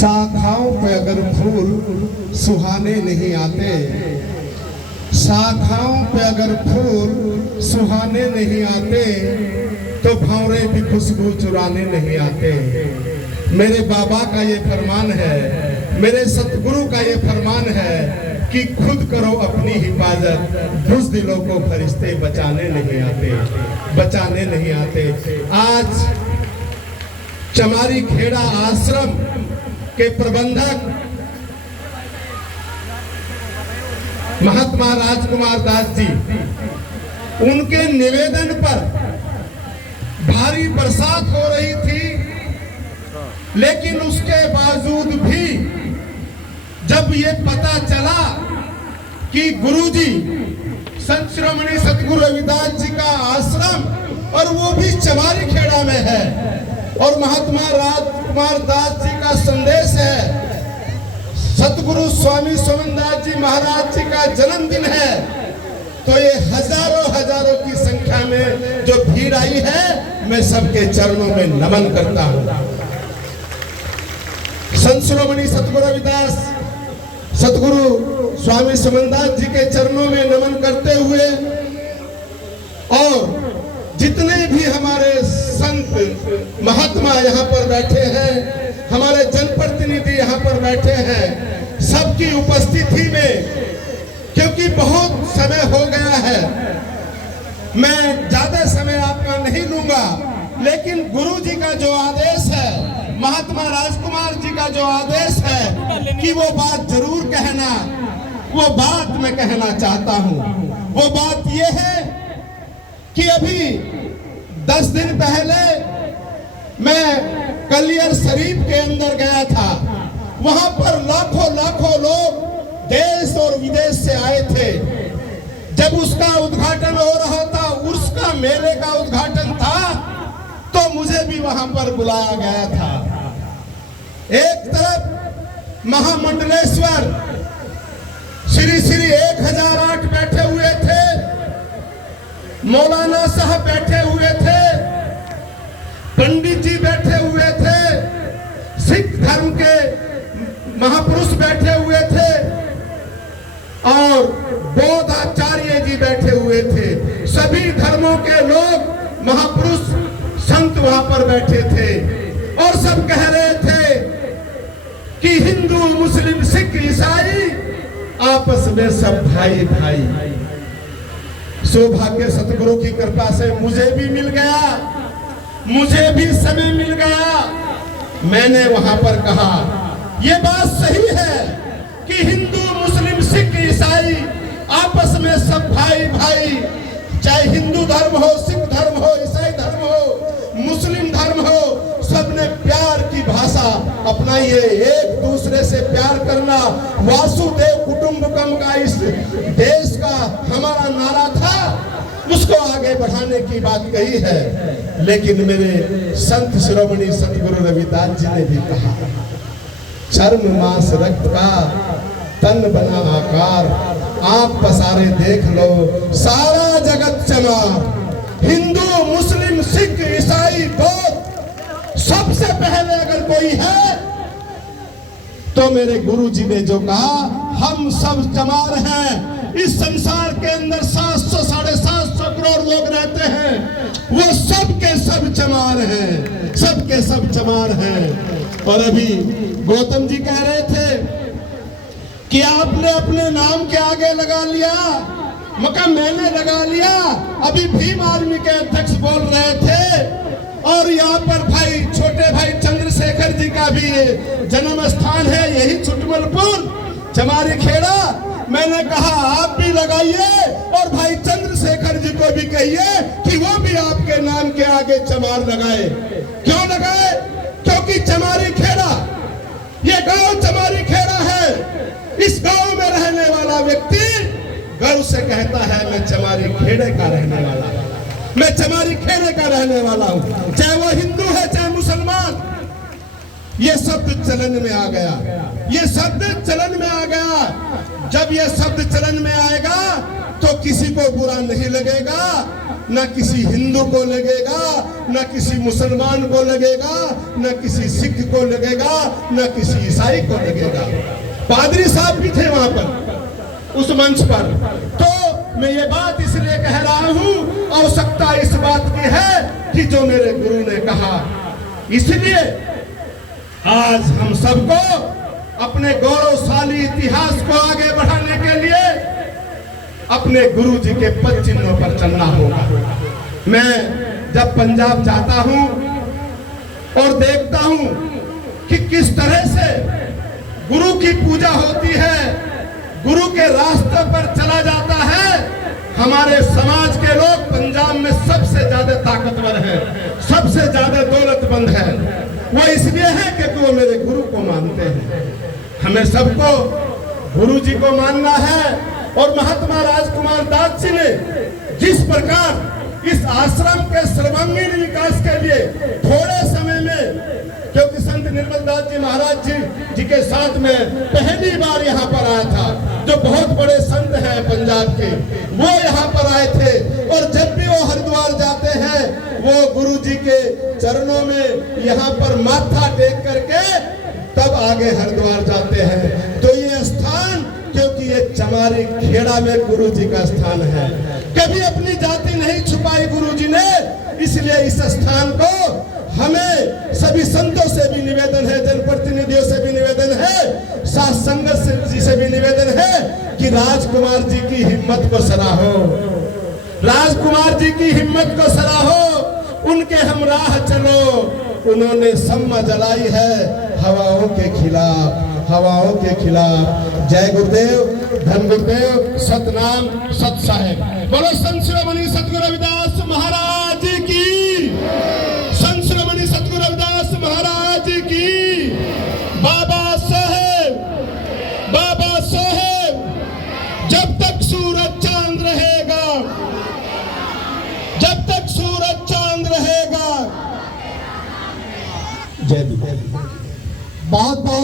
शाखाओं पे अगर फूल सुहाने नहीं आते, शाखाओं पे अगर फूल सुहाने नहीं आते, तो भंवरे भी खुशबू चुराने नहीं आते। मेरे बाबा का ये फरमान है, मेरे सतगुरु का ये फरमान है कि खुद करो अपनी हिफाजत, बुज़दिलों को फरिश्ते बचाने नहीं आते, बचाने नहीं आते। आज चमारी खेड़ा आश्रम के प्रबंधक महात्मा राजकुमार दास जी, उनके निवेदन पर भारी बरसात हो रही थी, लेकिन उसके बावजूद भी जब ये पता चला कि गुरुजी संत शिरोमणि सतगुरु रविदास जी का आश्रम और वो भी चमारी खेड़ा में है और महात्मा राजकुमार दास जी का संदेश है, सतगुरु स्वामी सोमनदास जी महाराज जी का जन्मदिन है, तो ये हजारों की संख्या में जो भीड़ आई है, मैं सबके चरणों में नमन करता हूं। संत शिरोमणि सतगुरु रविदास सतगुरु स्वामी सोमनदास जी के चरणों में नमन करते हुए और जितने भी हमारे संत महात्मा यहाँ पर बैठे हैं, हमारे जनप्रतिनिधि यहाँ पर बैठे हैं, सबकी उपस्थिति में, क्योंकि बहुत समय हो गया है, मैं ज्यादा समय आपका नहीं लूंगा, लेकिन गुरु जी का जो आदेश है, महात्मा राजकुमार जी का जो आदेश है कि वो बात जरूर कहना, वो बात मैं कहना चाहता हूं। वो बात ये है कि अभी 10 दिन पहले मैं कलियर शरीफ के अंदर गया था, वहां पर लाखों लोग देश और विदेश से आए थे। जब उसका उद्घाटन हो रहा था, उसका मेले का उद्घाटन था, तो मुझे भी वहां पर बुलाया गया था। एक तरफ महामंडलेश्वर श्री श्री 1008 बैठे हुए थे, मौलाना साहब बैठे हुए थे, पंडित जी बैठे हुए थे, सिख धर्म के महापुरुष बैठे हुए थे और बौद्ध आचार्य जी बैठे हुए थे। सभी धर्मों के लोग, महापुरुष, संत वहां पर बैठे थे और सब कह रहे थे कि हिंदू, मुस्लिम, सिख, ईसाई आपस में सब भाई भाई। सौभाग्य सतगुरु की कृपा से मुझे भी मिल गया, मुझे भी समय मिल गया। मैंने वहां पर कहा ये बात सही है कि हिंदू, मुस्लिम, सिख, ईसाई आपस में सब भाई भाई, चाहे हिंदू धर्म हो, सिख धर्म हो, ईसाई धर्म हो, मुस्लिम धर्म हो, सबने प्यार की भाषा अपनाई है। एक दूसरे से प्यार करना वासुदेव कुटुंबकम का इस देश का हमारा नारा था, उसको आगे बढ़ाने की बात कही है। लेकिन मेरे संत शिरोमणि सतगुरु रविदास जी ने भी कहा, चर्म मांस रक्त का तन बना आकार, आप पसारे देख लो सारा जगत चमार। हिंदू, मुस्लिम, सिख, ईसाई, बौद्ध, सबसे पहले अगर कोई है तो मेरे गुरु जी ने जो कहा, हम सब चमार हैं। इस संसार के अंदर 700 साढ़े 700 करोड़ लोग रहते हैं, वो सब के सब चमार हैं, सब के सब चमार हैं। और अभी गौतम जी कह रहे थे कि आपने अपने नाम के आगे लगा लिया, मका मैंने लगा लिया। अभी भीम आर्मी के अध्यक्ष बोल रहे थे और यहाँ पर भाई छोटे भाई चंद्रशेखर जी का भी जन्म स्थान है, यही छुटमलपुर चमारी खेड़ा। मैंने कहा आप भी लगाइए और भाई चंद्रशेखर जी को भी कहिए कि वो भी आपके नाम के आगे चमार लगाए। क्यों लगाए? क्योंकि चमारी खेड़ा, ये गांव चमारी खेड़ा है। इस गांव में रहने वाला व्यक्ति गर्व से कहता है मैं चमारी खेड़े का रहने वाला हूं, मैं चमारी खेड़े का रहने वाला हूं, चाहे वो हिंदू है चाहे मुसलमान। ये शब्द चलन में आ गया, ये शब्द चलन में आ गया। जब ये शब्द चलन में आएगा तो किसी को बुरा नहीं लगेगा। न किसी हिंदू को लगेगा, न किसी मुसलमान को लगेगा, न किसी सिख को लगेगा, न किसी ईसाई को लगेगा। पादरी साहब भी थे वहां पर उस मंच पर। तो मैं ये बात इसलिए कह रहा हूं, आवश्यकता इस बात की है कि जो मेरे गुरु ने कहा, इसलिए आज हम सबको अपने गौरवशाली इतिहास को आगे बढ़ाने के लिए अपने गुरु जी के पद चिन्हों पर चलना होगा। मैं जब पंजाब जाता हूं और देखता हूं कि किस तरह से गुरु की पूजा होती है, गुरु के रास्ते पर चला जाता है। हमारे समाज के लोग पंजाब में सबसे ज्यादा ताकतवर हैं, सबसे ज्यादा दौलतमंद हैं। वो इसलिए है क्योंकि वो मेरे गुरु को मानते हैं। हमें सबको गुरु जी को मानना है। और महात्मा राजकुमार दास जी ने जिस प्रकार इस आश्रम के सर्वांगीण विकास के लिए थोड़े समय में, क्योंकि संत निर्मल दास जी महाराज जी के साथ में पहली बार यहाँ पर आया था, जो बहुत बड़े संत हैं पंजाब के, वो यहाँ पर आए थे। और जब भी वो हरिद्वार जाते हैं, वो गुरु जी के चरणों में यहाँ पर माथा टेक करके तब आगे हरिद्वार जाते हैं। तो ये स्थान, क्योंकि ये चमारी खेड़ा में गुरु जी का स्थान है, कभी अपनी जाति नहीं छुपाई गुरु जी ने। इसलिए इस स्थान को हमें सभी संतों से भी निवेदन है, जनप्रतिनिधियों से भी निवेदन है, साथ संगत जी से भी निवेदन है कि राजकुमार जी की हिम्मत को सराहो, राजकुमार जी की हिम्मत को सराहो। उनके हम राह चलो। उन्होंने सम्मा जलाई है हवाओं के खिलाफ, हवाओं के खिलाफ। जय गुरुदेव, धन गुरुदेव, सतनाम, सत साहेब। बोलो संत शिरोमणि सतगुरु रविदास महाराज की, संत शिरोमणि सतगुरु रविदास महाराज की। बाबा साहेब, बाबा साहेब, जब तक सूरज चांद रहेगा, जब तक सूरज चांद रहेगा। जय बहुत बहुत